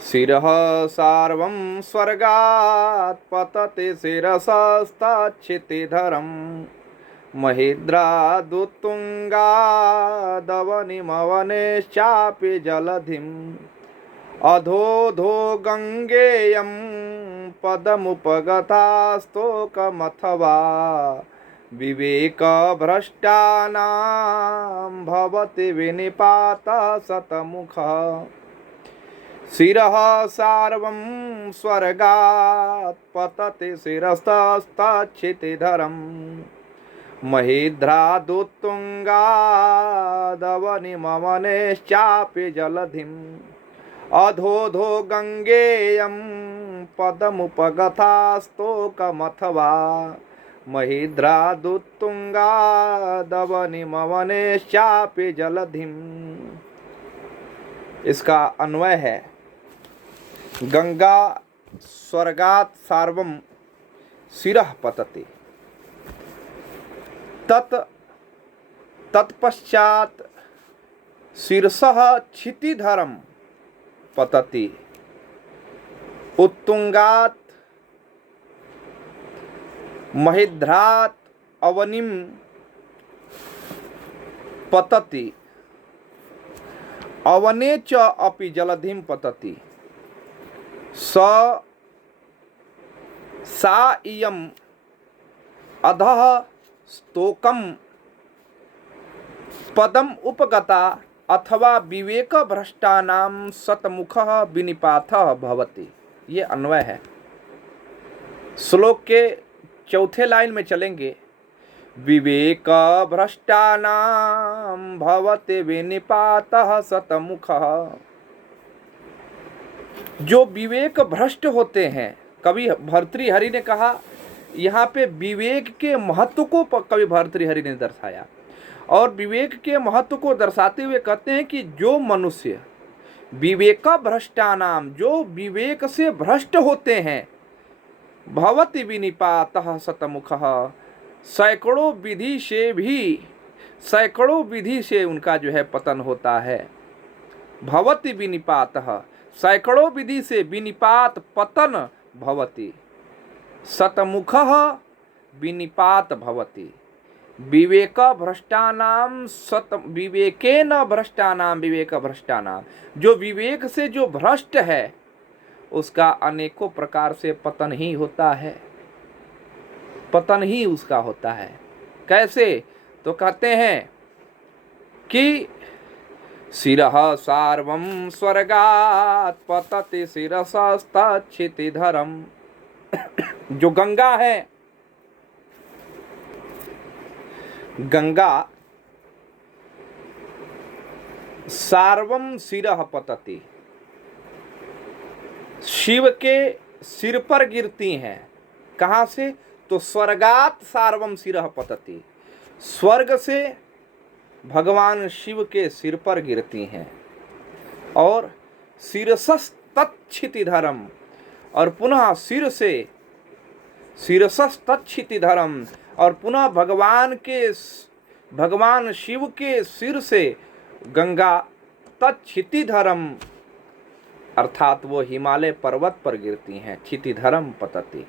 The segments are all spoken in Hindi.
शिरः सार्वं स्वर्गात् पतति शिरसस्तच्छितिधरम् महिद्रादुत्तुङ्गादवनिमवनेश्चापि जलधिम् अधोधो गङ्गेयं पदमुपगतास्तोकमथवा विवेकभ्रष्टानां भवति विनिपातः शतमुखः शिरः सार्वं स्वर्गात् पतति शिरस्तच्छितिधरम् महिद्रादुत्तुङ्गादवनिमवनेश्चापि जलधिम् अधोधो गङ्गेयं पदमुपगतास्तोकमथवा महिद्रादुत्तुङ्गादवनिमवनेश्चापि जलधिम्। इसका अन्वय है, गंगा स्वर्गात् सार्वम शिरः पतति, तत्पश्चात शीर्षः क्षितिधरम पतति, उत्तुंगात महिद्रात अवनिम पतति, अवने च अपि जलधिम पतति, सा इयम अधः स्तोकम पदम उपगता अथवा विवेक भ्रष्टानाम शतमुखः विनिपातः भवति। ये अन्वय है। श्लोक के चौथे लाइन में चलेंगे। विवेक भ्रष्टानाम भवति विनिपातः शतमुखः। जो विवेक भ्रष्ट होते हैं, कवि भर्तृहरि ने कहा, यहाँ पे विवेक के महत्व को कवि भर्तृहरि ने दर्शाया, और विवेक के महत्व को दर्शाते हुए कहते हैं कि जो मनुष्य विवेक भ्रष्टानाम, जो विवेक से भ्रष्ट होते हैं, भवति विनिपातः शतमुखः, सैकड़ों विधि से उनका जो है पतन होता है। भवति विनिपातः, सैकड़ों विधि से विनिपात पतन भवति, शतमुखः विनिपात भवति। विवेक भ्रष्टानाम विवेकेन भ्रष्टानाम विवेक भ्रष्टानाम, जो विवेक से जो भ्रष्ट है उसका अनेकों प्रकार से पतन ही होता है, पतन ही उसका होता है। कैसे? तो कहते हैं कि शिरः सार्वं स्वर्गात् पतति शिरसस्तच्छितिधरम्। जो गंगा है, गंगा सार्वम शिरः पतति, शिव के सिर पर गिरती हैं। कहाँ से? तो स्वर्गात सार्वम शिरः पतति, स्वर्ग से भगवान शिव के सिर पर गिरती हैं। और शिरसस्तच्छितिधरम, और पुनः सिर से शिरसस्तच्छितिधरम, और पुनः भगवान शिव के सिर से गंगा तच्छितिधरम, अर्थात वो हिमालय पर्वत पर गिरती हैं। क्षितिधरम पतति।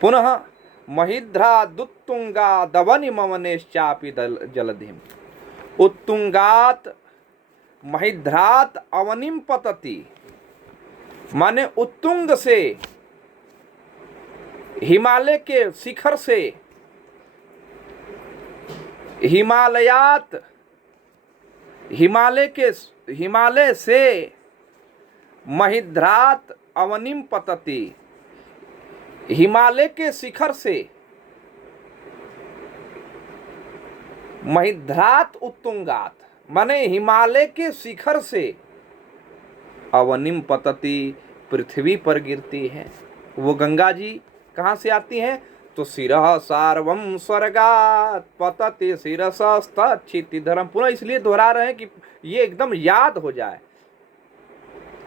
पुनः महिद्रादुत्तुङ्गादवनिमवनेश्चापि जलधिम्, उत्तुंगात महिद्रात अवनिम पतति, माने उत्तुंग से, हिमालय के शिखर से, हिमालय से महिद्रात अवनिम पतति, हिमालय के शिखर से महिद्रात उत्तुंगात, माने हिमालय के शिखर से अवनिम पतति, पृथ्वी पर गिरती है। वो गंगा जी कहाँ से आती हैं? तो शिरः सार्वम स्वर्गात् पतति शिरसस्तच्छितिधरम्। पुनः इसलिए दोहरा रहे हैं कि ये एकदम याद हो जाए।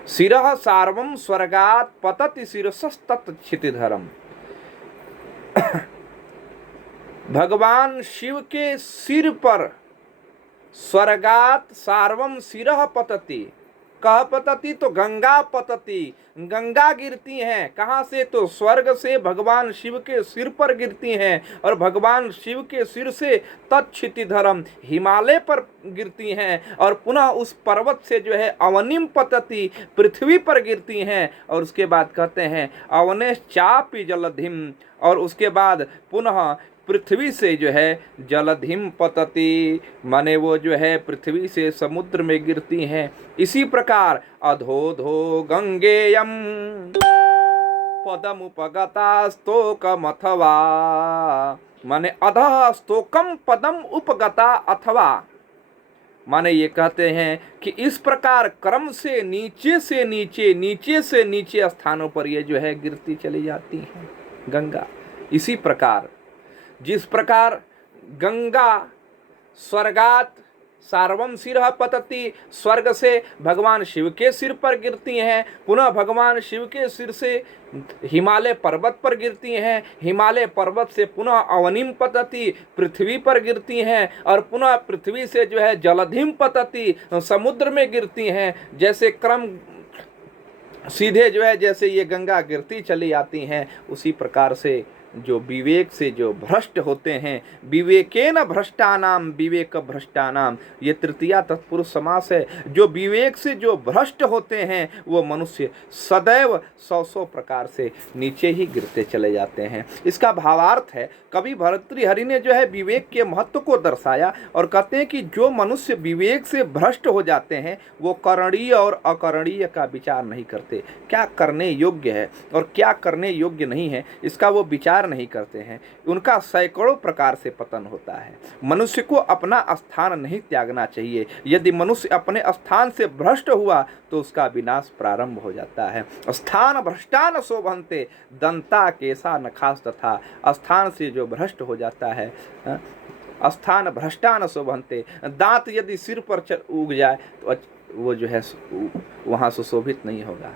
शिरः सार्वम स्वर्गात् पतति शिरसस्तच्छितिधरम्। भगवान शिव के सिर पर स्वर्गात सार्वम शिरः पतति, कह पतति तो गंगा पतति, गंगा गिरती हैं। कहाँ से? तो स्वर्ग से भगवान शिव के सिर पर गिरती हैं, और भगवान शिव के सिर से तत्क्षितिधरम हिमालय पर गिरती हैं, और पुनः उस पर्वत से जो है अवनिम पतति पृथ्वी पर गिरती हैं। और उसके बाद कहते हैं अवने चापि जलधिम, और उसके बाद पुनः पृथ्वी से जो है जलधिम पतति, माने वो जो है पृथ्वी से समुद्र में गिरती हैं। इसी प्रकार अधोधो गंगेयम पदमुपगता स्तोकम अथवा, माने अधः स्तोकम पदम उपगता अथवा, माने ये कहते हैं कि इस प्रकार क्रम से नीचे से नीचे, नीचे से नीचे स्थानों पर ये जो है गिरती चली जाती हैं गंगा। इसी प्रकार जिस प्रकार गंगा स्वर्गात सार्वम सिरः पतति, स्वर्ग से भगवान शिव के सिर पर गिरती हैं, पुनः भगवान शिव के सिर से हिमालय पर्वत पर गिरती हैं, हिमालय पर्वत से पुनः अवनिम पतति पृथ्वी पर गिरती हैं, और पुनः पृथ्वी से जो है जलधिम पतति समुद्र में गिरती हैं। जैसे क्रम सीधे जो है जैसे ये गंगा गिरती चली आती हैं, उसी प्रकार से जो विवेक से जो भ्रष्ट होते हैं, विवेकेन भ्रष्टानाम विवेक भ्रष्टानाम, ये तृतीया तत्पुरुष समास है। जो विवेक से जो भ्रष्ट होते हैं वो मनुष्य सदैव 100 प्रकार से नीचे ही गिरते चले जाते हैं। इसका भावार्थ है, कवि भर्तृहरि ने जो है विवेक के महत्व को दर्शाया और कहते हैं कि जो मनुष्य विवेक से भ्रष्ट हो जाते हैं वो करणीय और अकरणीय का विचार नहीं करते, क्या करने योग्य है और क्या करने योग्य नहीं है इसका वो विचार नहीं करते हैं। उनका सैकड़ों प्रकार से पतन होता है। मनुष्य को अपना स्थान नहीं त्यागना चाहिए। यदि मनुष्य अपने स्थान से भ्रष्ट हुआ तो उसका विनाश प्रारंभ हो जाता है। स्थान भ्रष्टान शोभन्ते दंता केसा नखास तथा, स्थान से जो भ्रष्ट हो जाता है, स्थान भ्रष्टान शोभन्ते, दांत यदि सिर पर उग जाए तो वो जो है वहाँ सुशोभित नहीं होगा।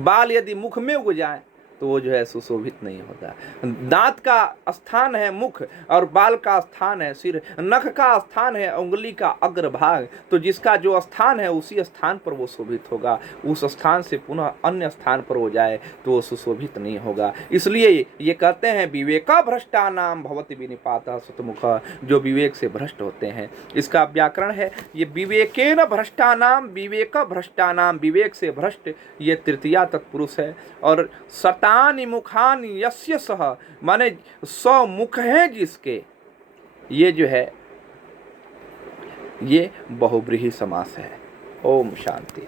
बाल यदि मुख में उग जाए तो वो जो है सुशोभित नहीं होता। दांत का स्थान है मुख और बाल का स्थान है सिर, नख का स्थान है उंगली का अग्रभाग, तो जिसका जो स्थान है उसी स्थान पर वो शोभित होगा। उस स्थान से पुनः अन्य स्थान पर हो जाए तो वो सुशोभित नहीं होगा। इसलिए ये कहते हैं विवेका भ्रष्टानाम भवति विनिपातः सुतमुख, जो विवेक से भ्रष्ट होते हैं। इसका व्याकरण है ये विवेकेन भ्रष्टानाम विवेक भ्रष्टानाम, विवेक से भ्रष्ट ये तृतीया तत्पुरुष है। और शतानि मुखानि यस्य सह, माने 100 मुख हैं जिसके, ये जो है ये बहुब्रीहि समास है। ओम शांति।